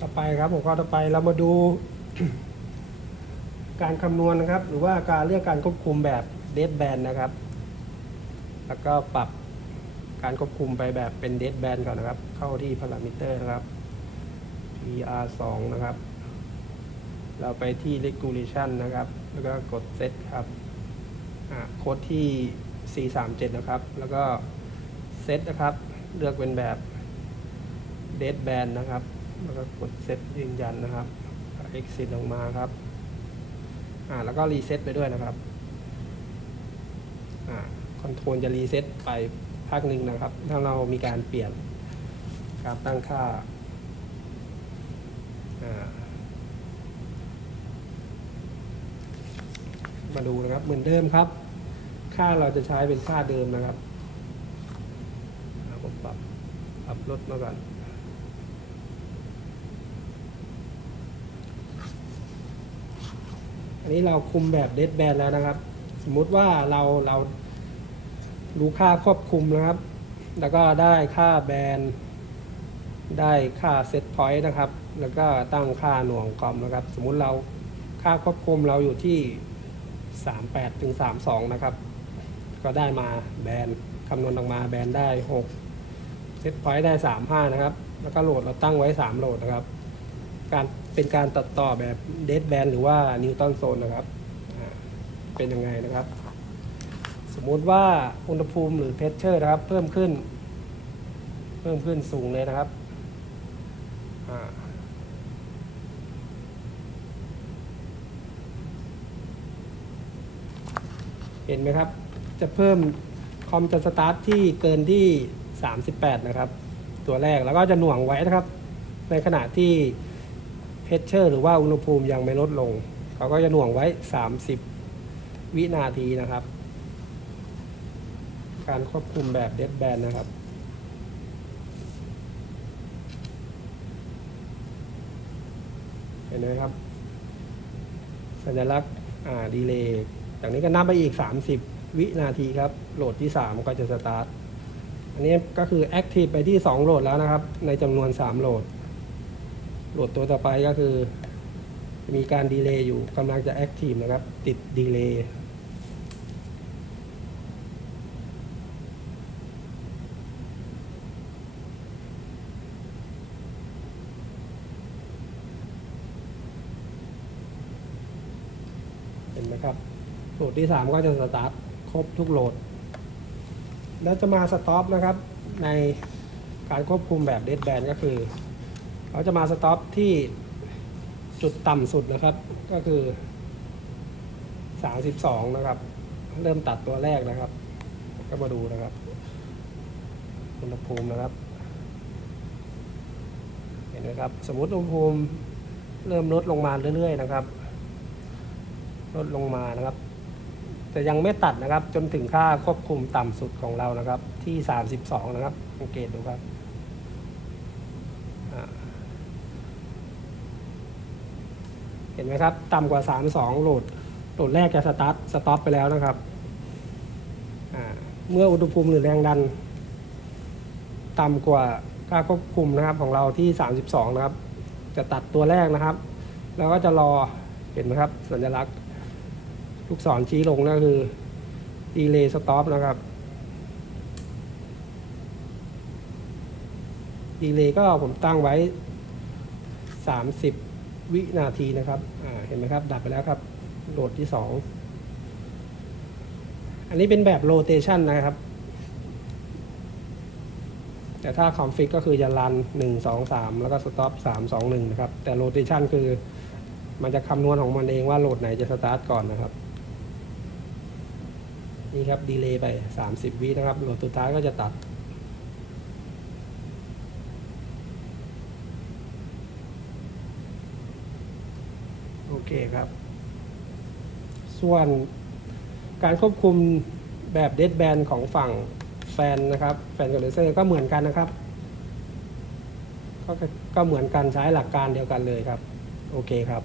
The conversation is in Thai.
ต่อไปครับหัวข้อต่อไปเรามาดู การคำนวณนะครับ หรือว่าการเลือกการควบคุมแบบเด d แบนนะครับ แล้วก็ปรับการควบคุมไปแบบเป็นเด d แบนก่อนนะครับ เข้าที่พารามิเตอร์นะครับ PR 2นะครับ เราไปที่ regulation นะครับ แล้วก็กด set ครับโค้ดที่ 437 นะครับ แล้วก็ set นะครับ เลือกเป็นแบบเด d แบนนะครับ แล้วก็กดเซตยืนยันนะครับ exit ออกมาครับ อ่า แล้วก็รีเซ็ตไปด้วยนะครับ อ่า คอนโทรลจะรีเซ็ตไปพักหนึ่งนะครับ ถ้าเรามีการเปลี่ยนการตั้งค่า อ่า มาดูนะครับ เหมือนเดิมครับ ค่าเราจะใช้เป็นค่าเดิมนะครับผมปรับ ปรับลดมาก่อน อันนี้เราคุมแบบเด d แบนแล้วนะครับ สมมุติว่าเราเรารู้ค่าควบคุมนะครับ แล้วก็ได้ค่าแบนได้ค่าเซตพอยต์นะครับ แล้วก็ตั้งค่าหน่วงคอมนะครับ สมมุติเราค่าควบคุมเราอยู่ที่ 38ถึง32 นะครับ ก็ได้มาแบนคำนวณออกมาแบนได้ 6 เซตพอยต์ได้ 35 นะครับ แล้วก็โหลดเราตั้งไว้ 3 โหลดนะครับ การ เป็นการตัดต่อแบบเด d แบนหรือว่านิวตันโซนนะครับ เป็นยังไงนะครับ สมมุติว่าอุณหภูมิหรือเพชเชอร์นะครับ เพิ่มขึ้น เพิ่มขึ้นสูงเลยนะครับเห็นไหมครับ จะเพิ่มคอมจะสตาร์ทที่เกินที่ 38 นะครับ ตัวแรกแล้วก็จะหน่วงไว้นะครับ ในขณะที่ เพชเชอร์หรือว่าอุณหภูมิยังไม่ลดลง เขาก็จะหน่วงไว้ 30 วินาทีนะครับ การควบคุมแบบเด d แบนนะครับเห็นไหมครับ สัญลักษณ์อ่าดีเลย์จากนี้ก็นับไปอีก 30 วินาทีครับ โหลดที่ 3 ก็จะสตาร์ท อันนี้ก็คือแอคทีฟไปที่ 2 โหลดแล้วนะครับ ในจำนวน 3 โหลด โหลดตัวต่อไปก็คือ มีการดีเลย์อยู่กำลังจะแอคทีฟนะครับ ติดดีเลย์เห็นไหมครับ โหลดที่ 3 ก็จะสตาร์ทครบทุกโหลด แล้วจะมาสต็อปนะครับในการควบคุมแบบเด d แบนก็คือ เขาจะมาสต็อปที่จุดต่ำสุดนะครับ ก็คือ 32 นะครับ เริ่มตัดตัวแรกนะครับ ก็มาดูนะครับอุณหภูมินะครับ เห็นไหมครับ สมมติอุณหภูมิเริ่มลดลงมาเรื่อย ๆ นะครับ ลดลงมานะครับ แต่ยังไม่ตัดนะครับ จนถึงค่าควบคุมต่ำสุดของเรานะครับ ที่ 32 นะครับสังเกตดูครับอ่า เห็นไหมครับ ต่ำกว่า 32 โหลด โหลดแรกจะสตาร์ทสต็อปไปแล้วนะครับ เมื่ออุณหภูมิหรือแรงดัน ต่ำกว่าค่าควบคุมนะครับของเราที่ 32 นะครับ จะตัดตัวแรกนะครับ แล้วก็จะรอเห็นไหมครับ สัญลักษณ์ลูกศรชี้ลงนั่นคือ delay stop นะครับ delay ก็ผมตั้งไว้ 30 วินาทีนะครับเห็นไหมครับ ดับไปแล้วครับ โหลดที่ 2 อันนี้เป็นแบบ rotation นะครับ แต่ถ้า config ก็คือจะรัน 1 2 3 แล้วก็ stop 3 2 1 นะครับ แต่ rotation คือมันจะคำนวณของมันเองว่าโหลดไหนจะ start ก่อนนะครับ นี่ครับ ดีเลย์ไป 30 วินะครับ โหลดสุดท้ายก็จะตัด โอเคครับ ส่วนการควบคุมแบบเดดแบนของฝั่งแฟนนะครับ แฟนกับเลเซอร์ก็เหมือนกันนะครับ ก็ก็เหมือนกันใช้หลักการเดียวกันเลยครับ โอเคครับ